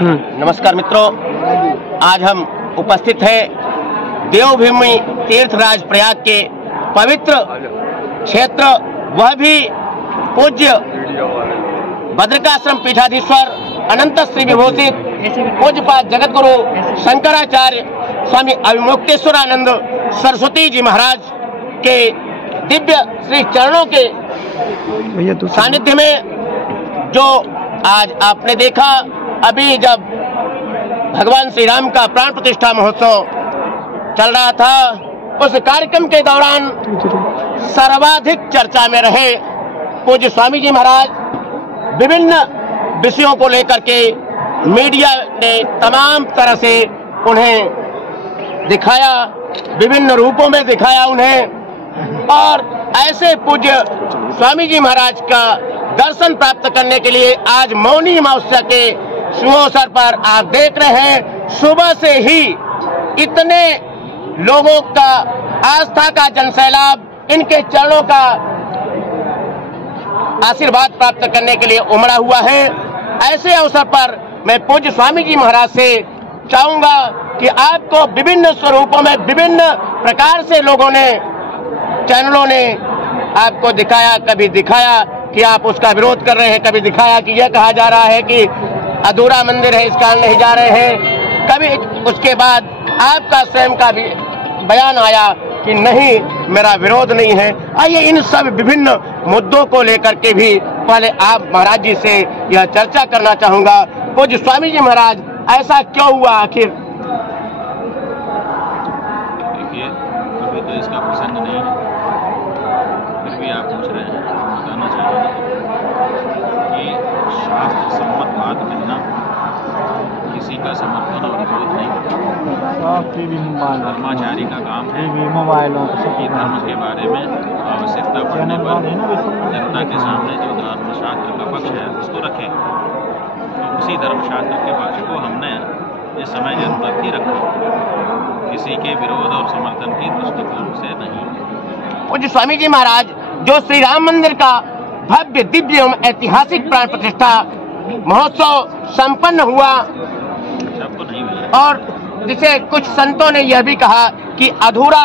नमस्कार मित्रों, आज हम उपस्थित हैं देवभूमि तीर्थराज प्रयाग के पवित्र क्षेत्र, वह भी पूज्य भद्रिकाश्रम पीठाधीश्वर अनंत श्री विभूषित पूज्यपाद जगत गुरु शंकराचार्य स्वामी अविमुक्तेश्वरानंद सरस्वती जी महाराज के दिव्य श्री चरणों के सानिध्य में जो आज आपने देखा, अभी जब भगवान श्री राम का प्राण प्रतिष्ठा महोत्सव चल रहा था, उस कार्यक्रम के दौरान सर्वाधिक चर्चा में रहे पूज्य स्वामी जी महाराज। विभिन्न विषयों को लेकर के मीडिया ने तमाम तरह से उन्हें दिखाया, विभिन्न रूपों में दिखाया उन्हें, और ऐसे पूज्य स्वामी जी महाराज का दर्शन प्राप्त करने के लिए आज मौनी अमावस्या के शुभ अवसर पर आप देख रहे हैं, सुबह से ही इतने लोगों का आस्था का जनसैलाब इनके चरणों का आशीर्वाद प्राप्त करने के लिए उमड़ा हुआ है। ऐसे अवसर पर मैं पूज्य स्वामी जी महाराज से चाहूंगा कि आपको विभिन्न स्वरूपों में विभिन्न प्रकार से लोगों ने, चैनलों ने आपको दिखाया, कभी दिखाया कि आप उसका विरोध कर रहे हैं, कभी दिखाया कि यह कहा जा रहा है कि अधूरा मंदिर है, इस कारण नहीं जा रहे हैं, कभी उसके बाद आपका स्वयं का भी बयान आया कि नहीं, मेरा विरोध नहीं है। आइए इन सब विभिन्न मुद्दों को लेकर के भी पहले आप महाराज जी से यह चर्चा करना चाहूंगा। पूज्य स्वामी जी महाराज, ऐसा क्यों हुआ आखिर? देखिए, अभी तो इसका प्रसंग नहीं है, फिर भी आप पूछ रहे हैं, बताना चाहेंगे कि शास्त्र सम्मत बात कहना किसी का समर्थन और विरोध नहीं होता। धर्माचारी का काम है कि धर्म के बारे में आवश्यकता पड़ने पर जनता के सामने जो धर्मशास्त्र का पक्ष है उसको रखें। तो उसी धर्मशास्त्र के पक्ष को हमने इस समय जरूरत ही रखा, किसी के विरोध और समर्थन की दृष्टिकोण से नहीं। पूज्य स्वामी जी महाराज, जो श्री राम मंदिर का भव्य दिव्य एवं ऐतिहासिक प्राण प्रतिष्ठा महोत्सव संपन्न हुआ, सबको नहीं मिला, और जिसे कुछ संतों ने यह भी कहा कि अधूरा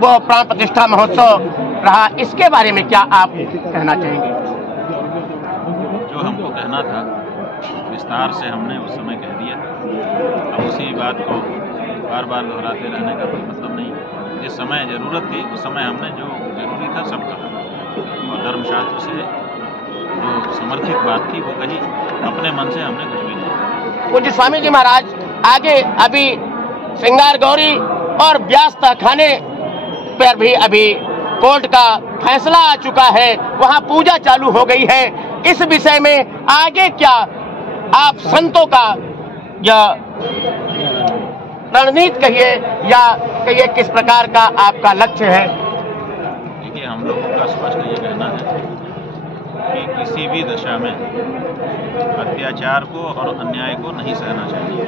वो प्राण प्रतिष्ठा महोत्सव रहा, इसके बारे में क्या आप कहना चाहेंगे? जो हमको कहना था विस्तार से हमने उस समय कह दिया। अब उसी बात को बार बार दोहराते रहने का कोई मतलब नहीं। जिस समय जरूरत थी उस समय हमने जो जरूरी था सब कहा, और धर्मशास्त्र से जो समर्थित बात थी वो कही, अपने मन से हमने कुछ भी नहीं। पूज्य स्वामी जी महाराज, आगे अभी श्रृंगार गौरी और व्यास तहखाने पर भी अभी कोर्ट का फैसला आ चुका है, वहां पूजा चालू हो गई है। इस विषय में आगे क्या आप संतों का या रणनीति कहिए, या कहिए किस प्रकार का आपका लक्ष्य है? देखिए, हम लोगों का स्पष्ट ये कहना है कि किसी भी दशा में अत्याचार को और अन्याय को नहीं सहना चाहिए।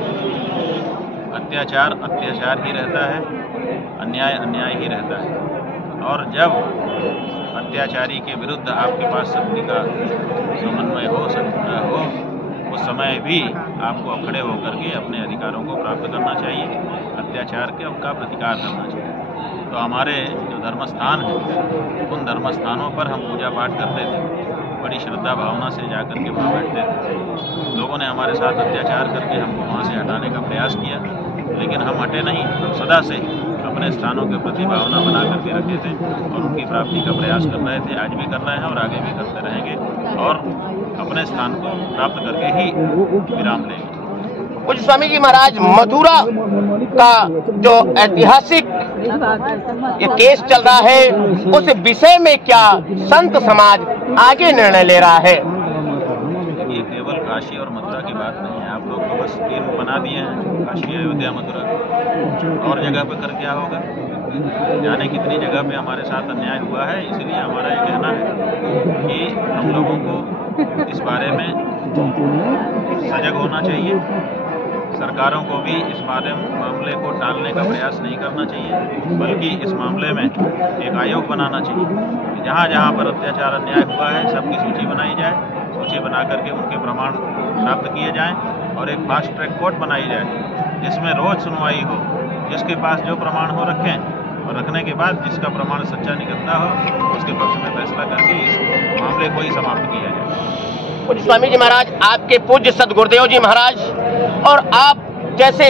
अत्याचार अत्याचार ही रहता है, अन्याय अन्याय ही रहता है, और जब अत्याचारी के विरुद्ध आपके पास शक्ति का समन्वय हो सकता हो, उस समय भी आपको अखड़े होकर के अपने अधिकारों को प्राप्त करना चाहिए, अत्याचार के का प्रतिकार करना चाहिए। तो हमारे जो धर्मस्थान हैं, उन धर्मस्थानों पर हम पूजा पाठ करते थे, बड़ी श्रद्धा भावना से जाकर के वहाँ बैठते थे। लोगों ने हमारे साथ अत्याचार करके हमको वहाँ से हटाने का प्रयास किया, लेकिन हम हटे नहीं। हम सदा से अपने स्थानों के प्रति भावना बना करके रखे थे और उनकी प्राप्ति का प्रयास कर रहे थे, आज भी कर रहे हैं और आगे भी करते रहेंगे, और अपने स्थान को प्राप्त करके ही विराम लेंगे। पूज्य स्वामी जी महाराज, मथुरा का जो ऐतिहासिक ये केस चल रहा है, उस विषय में क्या संत समाज आगे निर्णय ले रहा है? ये केवल काशी और मथुरा की बात नहीं है। आप लोग तो बस 3 बना दिए हैं, काशी, अयोध्या, मथुरा, और जगह पर कर क्या होगा? जाने कितनी जगह पे हमारे साथ अन्याय हुआ है। इसलिए हमारा ये कहना है कि हम लोगों को इस बारे में सजग होना चाहिए, सरकारों को भी इस मामले को टालने का प्रयास नहीं करना चाहिए, बल्कि इस मामले में एक आयोग बनाना चाहिए कि जहाँ जहाँ पर अत्याचार अन्याय हुआ है सबकी सूची बनाई जाए, सूची बना करके उनके प्रमाण प्राप्त किए जाएं और एक फास्ट ट्रैक कोर्ट बनाई जाए जिसमें रोज सुनवाई हो, जिसके पास जो प्रमाण हो रखें और रखने के बाद जिसका प्रमाण सच्चा निकलता हो उसके पक्ष में फैसला करके इस मामले को ही समाप्त किया जाए। पूज्य स्वामी जी महाराज, आपके पूज्य सदगुरुदेव जी महाराज और आप जैसे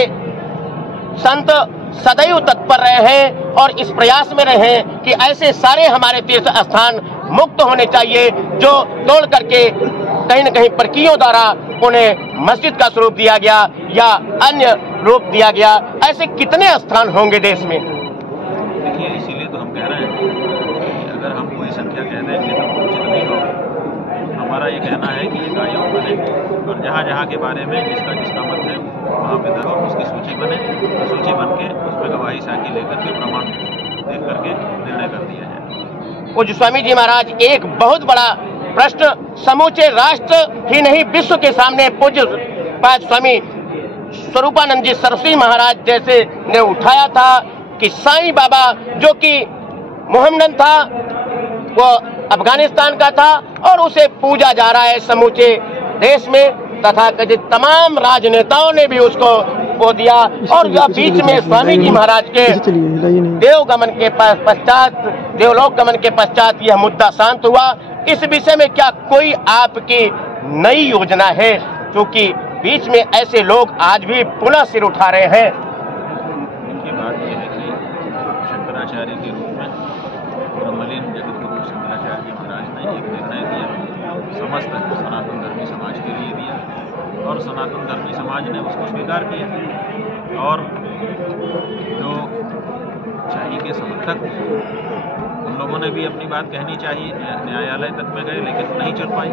संत सदैव तत्पर रहे हैं और इस प्रयास में रहे हैं कि ऐसे सारे हमारे तीर्थ स्थान मुक्त होने चाहिए जो तोड़ करके कहीं न कहीं परकीयों द्वारा उन्हें मस्जिद का स्वरूप दिया गया या अन्य रूप दिया गया। ऐसे कितने स्थान होंगे देश में? देखिए, इसीलिए तो हम कह रहे हैं कि अगर हम कोई संख्या कह देंगे तो उचित नहीं होगा। हमारा ये कहना है कि एक आयोग बने और जहाँ जहाँ के बारे में जिसका मत है वहाँ पे जरूर उसकी सूची बने, सूची बन के उस पर गवाही साखी लेकर के प्रमाण देख करके निर्णय कर दिया जाए। पूज्य स्वामी जी महाराज, एक बहुत बड़ा प्रश्न समूचे राष्ट्र ही नहीं विश्व के सामने पूज्य स्वामी स्वरूपानंद जी सरस्वती महाराज जैसे ने उठाया था कि साईं बाबा जो कि मोहम्मदन था वो अफगानिस्तान का था और उसे पूजा जा रहा है समूचे देश में, तथा कथित तमाम राजनेताओं ने भी उसको वो दिया। और बीच में स्वामी जी महाराज के देवगमन के पश्चात, देवलोक गमन के पश्चात यह मुद्दा शांत हुआ। इस विषय में क्या कोई आपकी नई योजना है, क्योंकि बीच में ऐसे लोग आज भी पुनः सिर उठा रहे हैं? उनकी बात यह है कि शंकराचार्य के रूप में ब्रह्मलीन जगत गुरु शंकराचार्य जी महाराज ने एक निर्णय दिया, समस्त सनातन धर्मी समाज के लिए दिया और सनातन धर्मी समाज ने उसको स्वीकार किया। और जो शाही के समर्थक उन लोगों ने भी अपनी बात कहनी चाहिए, न्यायालय तक में गए लेकिन नहीं चल पाई,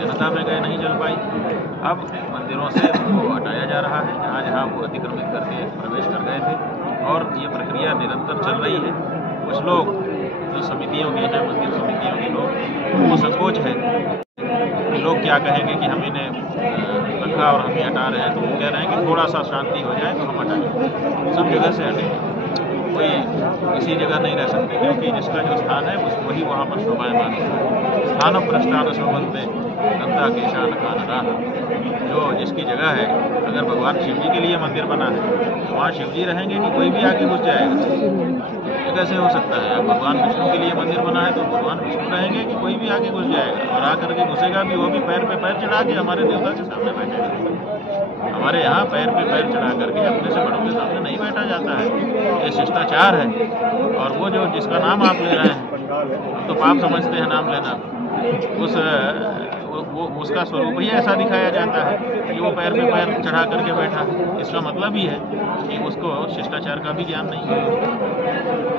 जनता में गए नहीं चल पाई। अब मंदिरों से उनको हटाया जा रहा है जहाँ जहाँ वो अतिक्रमित करके प्रवेश कर गए थे और ये प्रक्रिया निरंतर चल रही है। कुछ लोग जो समितियों के हैं, मंदिर समितियों के लोग, उनको संकोच है कि लोग क्या कहेंगे कि हम इन्हें रखा और हम ही हटा रहे हैं, तो वो कह रहे हैं कि थोड़ा सा शांति हो जाए तो हम हटाएंगे, सब जगह से हटेंगे, कोई किसी जगह नहीं रह सकते, क्योंकि जिसका जो स्थान है वही वहाँ पर शोभायमान है। स्थान प्रस्थान शोभनते गंगा के शान खान रहा, जो जिसकी जगह है, अगर भगवान शिव जी के लिए मंदिर बना है तो वहाँ शिव जी रहेंगे कि कोई भी आके घुस जाएगा? कैसे हो सकता है? अब भगवान विष्णु के लिए मंदिर बना है तो भगवान विष्णु रहेंगे कि कोई भी आके घुस जाएगा? और आकर के घुसेगा भी वो भी पैर पे पैर चढ़ा के हमारे देवता के सामने बैठेगा। हमारे यहाँ पैर पे पैर चढ़ा करके अपने से बड़ों के सामने नहीं बैठा जाता है, ये शिष्टाचार है। और वो जो जिसका नाम आप ले रहे हैं, हम तो पाप समझते हैं नाम लेना, उसका स्वरूप ही ऐसा दिखाया जाता है कि वो पैर पे पैर चढ़ा करके बैठा है। इसका मतलब ही है कि उसको शिष्टाचार का भी ज्ञान नहीं है।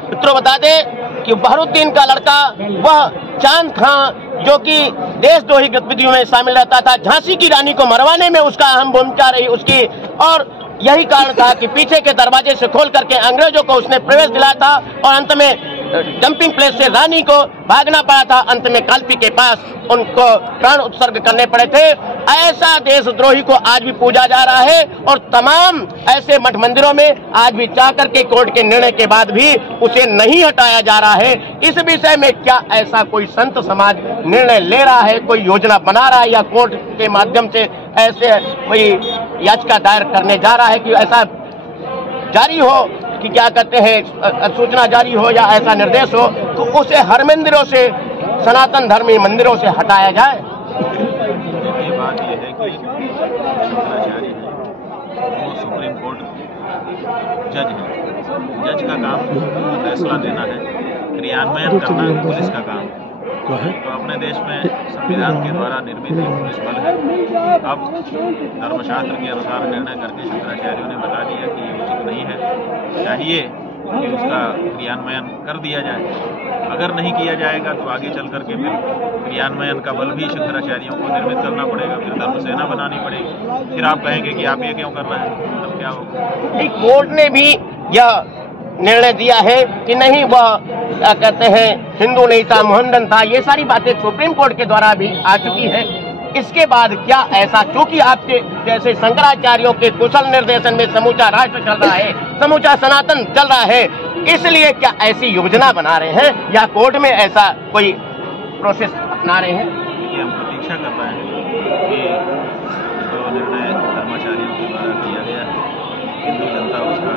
मित्रों, बता दें कि बहरुद्दीन का लड़का वह चांद खां जो कि देशद्रोही गतिविधियों में शामिल रहता था, झांसी की रानी को मरवाने में उसका अहम भूमिका रही उसकी, और यही कारण था कि पीछे के दरवाजे से खोल करके अंग्रेजों को उसने प्रवेश दिलाया था और अंत में डंपिंग प्लेस से रानी को भागना पड़ा था। अंत में कालपी के पास उनको प्राण उत्सर्ग करने पड़े थे। ऐसा देशद्रोही को आज भी पूजा जा रहा है और तमाम ऐसे मठ मंदिरों में आज भी जाकर के कोर्ट के निर्णय के बाद भी उसे नहीं हटाया जा रहा है। इस विषय में क्या ऐसा कोई संत समाज निर्णय ले रहा है, कोई योजना बना रहा है, या कोर्ट के माध्यम से ऐसे कोई याचिका दायर करने जा रहा है कि ऐसा जारी हो कि क्या कहते हैं, सूचना जारी हो या ऐसा निर्देश हो तो उसे हर मंदिरों से, सनातन धर्मी मंदिरों से हटाया जाए? ये बात यह है कि शंकराचार्य वो सुप्रीम कोर्ट जज है, जज का काम फैसला देना है, क्रियान्वयन करना पुलिस का काम है। तो अपने देश में संविधान के द्वारा निर्मित एक पुलिस बल है। अब धर्मशास्त्र के अनुसार निर्णय करके शंकराचार्यों ने बता दिया कि ये उचित नहीं है, चाहिए कि उसका क्रियान्वयन कर दिया जाए। अगर नहीं किया जाएगा तो आगे चल करके फिर क्रियान्वयन का बल भी शंकराचार्यों को निर्मित करना पड़ेगा, फिर धर्मसेना बनानी पड़ेगी। फिर आप कहेंगे कि आप ये क्यों कर रहे हैं, तब क्या होगा? कोर्ट ने भी यह निर्णय दिया है कि नहीं, वह क्या कहते हैं हिंदू नहीं था, मोहम्मदन था। ये सारी बातें सुप्रीम कोर्ट के द्वारा भी आ चुकी है। इसके बाद क्या ऐसा, चूंकि आपके जैसे शंकराचार्यों के कुशल निर्देशन में समूचा राष्ट्र चल रहा है, समूचा सनातन चल रहा है, इसलिए क्या ऐसी योजना बना रहे हैं या कोर्ट में ऐसा कोई प्रोसेस अपना रहे हैं? देखिए, हम प्रतीक्षा कर रहे हैं कि जो निर्णय धर्माचार्यों के द्वारा किया गया है, हिंदू जनता उसका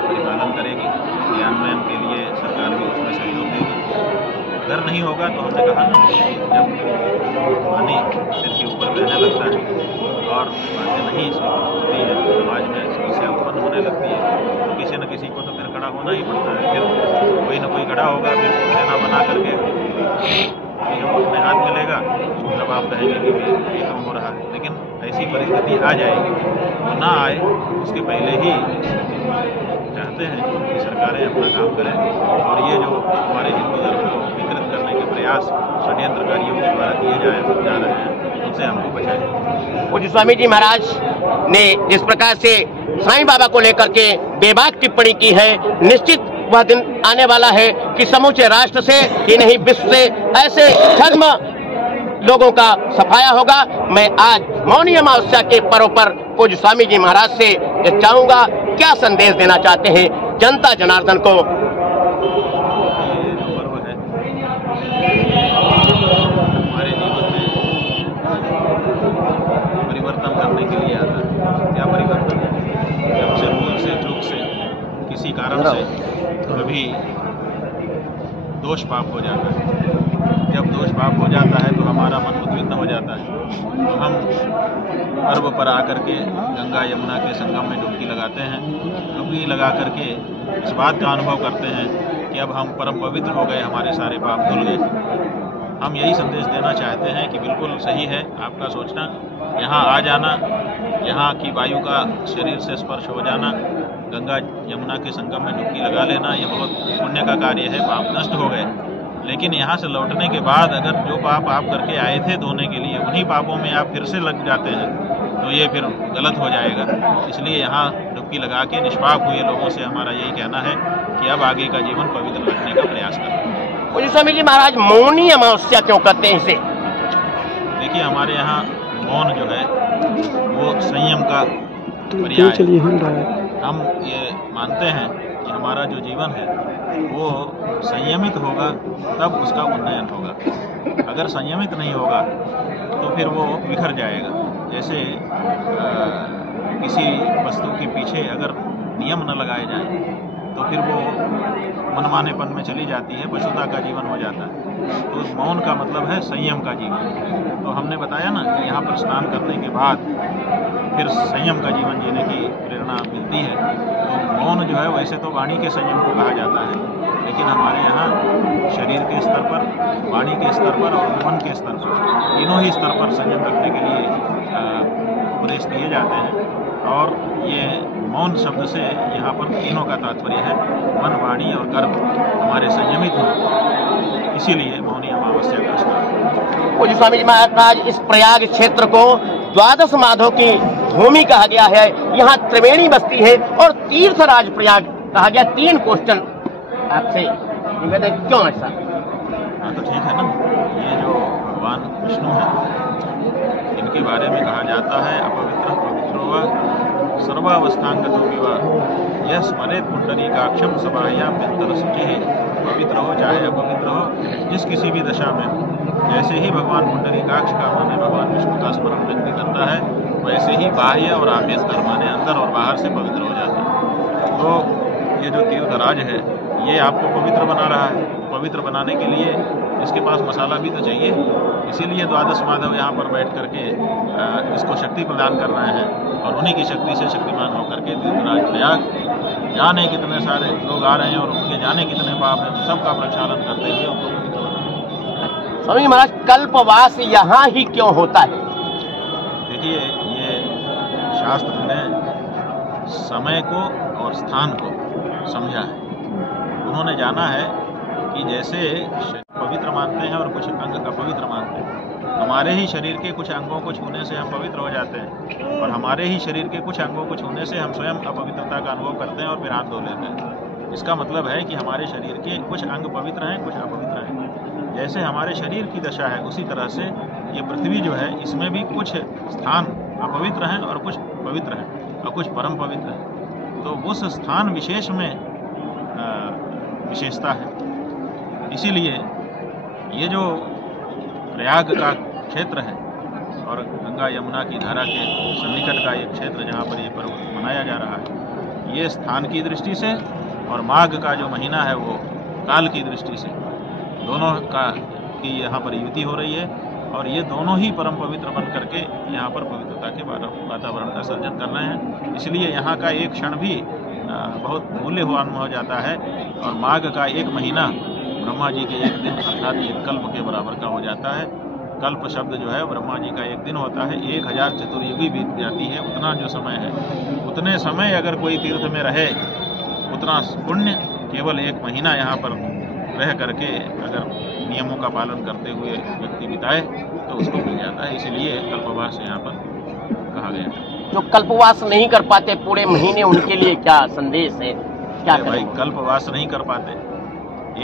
परिपालन करेगी, क्रियान्वयन के लिए सरकार भी उसमें सहयोग देगी। अगर नहीं होगा तो हमने कहा ना, जब पानी सिर के ऊपर बहने लगता है और बातें नहीं होती है, समाज में समस्या उत्पन्न होने लगती है, तो किसी न किसी को तो फिर खड़ा होना ही पड़ता है। फिर कोई न कोई खड़ा होगा, फिर सेना बना करके हम अपने हाथ में लेगा, तब आप कहेंगे कि ये तो हो रहा है। लेकिन ऐसी परिस्थिति आ जाएगी, तो ना आए उसके पहले ही चाहते हैं कि सरकारें अपना काम करें और ये जो हमारे हिंदू धर्म को विकृत करने के प्रयास षड्यंत्रकारियों के द्वारा किए जा रहे हैं, उनसे हमको बचाएं। पूज्य स्वामी जी महाराज ने जिस प्रकार से साईं बाबा को लेकर के बेबाक टिप्पणी की है, निश्चित वह दिन आने वाला है कि समूचे राष्ट्र से ही नहीं विश्व से ऐसे छद्म लोगों का सफाया होगा। मैं आज मौनी अमावस्या के पर्व पर पूज्य स्वामी जी महाराज से ये चाहूंगा, क्या संदेश देना चाहते हैं जनता जनार्दन को? ये जो पर्व है हमारे जीवन में परिवर्तन करने के लिए आता है। क्या परिवर्तन है? जब से भूल से चूक से किसी कारण से कभी दोष पाप हो जाता है, जब दोष पाप हो जाता है तो हमारा मन उद्विग्न हो जाता है, तो हम पर्व पर आकर के गंगा यमुना के संगम में डुबकी लगाते हैं। डुबकी लगा करके इस बात का अनुभव करते हैं कि अब हम परम पवित्र हो गए, हमारे सारे पाप धुल गए। हम यही संदेश देना चाहते हैं कि बिल्कुल सही है आपका सोचना, यहाँ आ जाना, यहाँ की वायु का शरीर से स्पर्श हो जाना, गंगा यमुना के संगम में डुबकी लगा लेना, ये बहुत पुण्य का कार्य है, पाप नष्ट हो गए। लेकिन यहाँ से लौटने के बाद अगर जो पाप आप करके आए थे धोने के लिए, उन्हीं पापों में आप फिर से लग जाते हैं, तो ये फिर गलत हो जाएगा। इसलिए यहाँ डुबकी लगा के निष्पाप हुए लोगों से हमारा यही कहना है कि अब आगे का जीवन पवित्र रखने का प्रयास करें। पूज्य स्वामी जी महाराज मौनी अमावस्या क्यों करते हैं इसे? देखिए, हमारे यहाँ मौन जो है वो संयम का पर्याय है। हम ये मानते हैं कि हमारा जो जीवन है वो संयमित होगा तब उसका उन्नयन होगा। अगर संयमित नहीं होगा तो फिर वो बिखर जाएगा। जैसे किसी वस्तु के पीछे अगर नियम न लगाए जाएं तो फिर वो मनमानेपन में चली जाती है, पशुता का जीवन हो जाता है। तो मौन का मतलब है संयम का जीवन। तो हमने बताया ना कि यहाँ पर स्नान करने के बाद फिर संयम का जीवन जीने की प्रेरणा मिलती है। तो मौन जो है वैसे तो वाणी के संयम को कहा जाता है, लेकिन हमारे यहाँ शरीर के स्तर पर, वाणी के स्तर पर और मन के स्तर पर, तीनों ही स्तर पर संयम रखने के लिए उपदेश दिए जाते हैं। और ये मौन शब्द से यहाँ पर तीनों का तात्पर्य है, मन, वाणी और कर्म हमारे संयमित हों, इसीलिए मौनी अमावस्या का स्नान। पूज्य स्वामी जी महाराज, इस प्रयाग क्षेत्र को द्वादश माधव की भूमि कहा गया है, यहाँ त्रिवेणी बस्ती है और तीर्थराज प्रयाग कहा गया। 3 क्वेश्चन आपसे निवेदन, क्यों ऐसा? हाँ, तो ठीक है ना। ये जो भगवान विष्णु है, इनके बारे में कहा जाता है अपवित्र पवित्रो वा सर्वावस्थांगतो विवा यह स्मरेत पुंडरीकाक्षम सबाह्याम वित्तर शुचि। पवित्र हो चाहे अपवित्र हो, जिस किसी भी दशा में हो, जैसे ही भगवान पुंडरीकाक्ष का माने भगवान विष्णु का स्मरण व्यक्ति करता है, वैसे ही बाह्य और आभ्यंतर माने अंदर और बाहर से पवित्र हो जाता है। तो ये जो तीर्थराज है ये आपको पवित्र बना रहा है। पवित्र बनाने के लिए इसके पास मसाला भी तो चाहिए, इसीलिए द्वादश माधव यहाँ पर बैठ करके इसको शक्ति प्रदान कर रहे हैं और उन्हीं की शक्ति से शक्तिमान होकर के तीर्थराज प्रयाग जाने कितने सारे लोग आ रहे हैं और उनके जाने कितने पाप हैं, सबका प्रक्षालन करते हुए उनको पवित्र बनाना। स्वामी महाराज, कल्पवास यहाँ ही क्यों होता है? देखिए, ये शास्त्र ने समय को और स्थान को समझा है। उन्होंने जाना है कि जैसे पवित्र मानते हैं और कुछ अंग अपवित्र मानते हैं, हमारे ही शरीर के कुछ अंगों को छूने से हम पवित्र हो जाते हैं और हमारे ही शरीर के कुछ अंगों को छूने से हम स्वयं अपवित्रता का अनुभव करते हैं और फिर हाथ धो लेते हैं। इसका मतलब है कि हमारे शरीर के कुछ अंग पवित्र हैं, कुछ अपवित्र हैं। जैसे हमारे शरीर की दशा है उसी तरह से ये पृथ्वी जो है इसमें भी कुछ स्थान अपवित्र हैं और कुछ पवित्र हैं और कुछ परम पवित्र हैं। तो उस स्थान विशेष में विशेषता है। इसीलिए ये जो प्रयाग का क्षेत्र है और गंगा यमुना की धारा के सन्निकट का एक क्षेत्र जहाँ पर ये पर्व मनाया जा रहा है, ये स्थान की दृष्टि से और माघ का जो महीना है वो काल की दृष्टि से दोनों की यहाँ पर युति हो रही है और ये दोनों ही परम पवित्र बन करके यहाँ पर पवित्रता के वातावरण का सर्जन कर रहे हैं। इसलिए यहाँ का एक क्षण भी बहुत मूल्यवान हो जाता है और माघ का एक महीना ब्रह्मा जी के एक दिन अर्थात एक कल्प के बराबर का हो जाता है। कल्प शब्द जो है ब्रह्मा जी का एक दिन होता है, 1000 चतुर्युगी बीत जाती है, उतना जो समय है उतने समय अगर कोई तीर्थ में रहे उतना पुण्य केवल एक महीना यहाँ पर रह करके अगर नियमों का पालन करते हुए व्यक्ति बिताए तो उसको मिल जाता है। इसलिए कल्पवास यहाँ पर कहा गया है। जो कल्पवास नहीं कर पाते पूरे महीने, उनके लिए क्या संदेश है, क्या भाई कल्पवास नहीं कर पाते,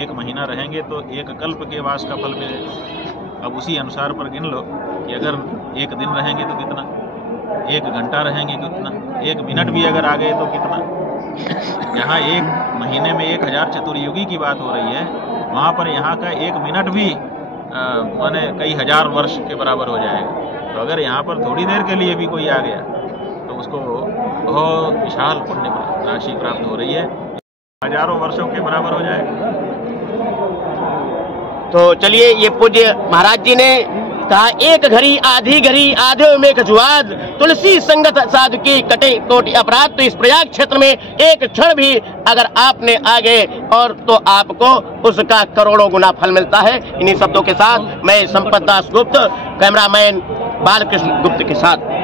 एक महीना रहेंगे तो एक कल्प के वास का फल मिलेगा। अब उसी अनुसार पर गिन लो कि अगर एक दिन रहेंगे तो कितना, 1 घंटा रहेंगे तो कितना, 1 मिनट भी अगर आ गए तो कितना। यहाँ एक महीने में 1000 चतुर्युगी की बात हो रही है, वहाँ पर यहाँ का 1 मिनट भी माने कई हजार वर्ष के बराबर हो जाएगा। तो अगर यहाँ पर थोड़ी देर के लिए भी कोई आ गया तो उसको बहुत विशाल पुण्य राशि प्राप्त हो रही है, हजारों वर्षों के बराबर हो जाएगा। तो चलिए, ये पूज्य महाराज जी ने कहा, एक घड़ी आधी घड़ी आधे में कछुआद, तुलसी संगत साधु की कटे कोटि अपराध। तो इस प्रयाग क्षेत्र में एक क्षण भी अगर आपने आ गए और तो आपको उसका करोड़ों गुना फल मिलता है। इन्हीं शब्दों के साथ मैं संपत दास गुप्त, कैमरामैन बालकृष्ण गुप्त के साथ।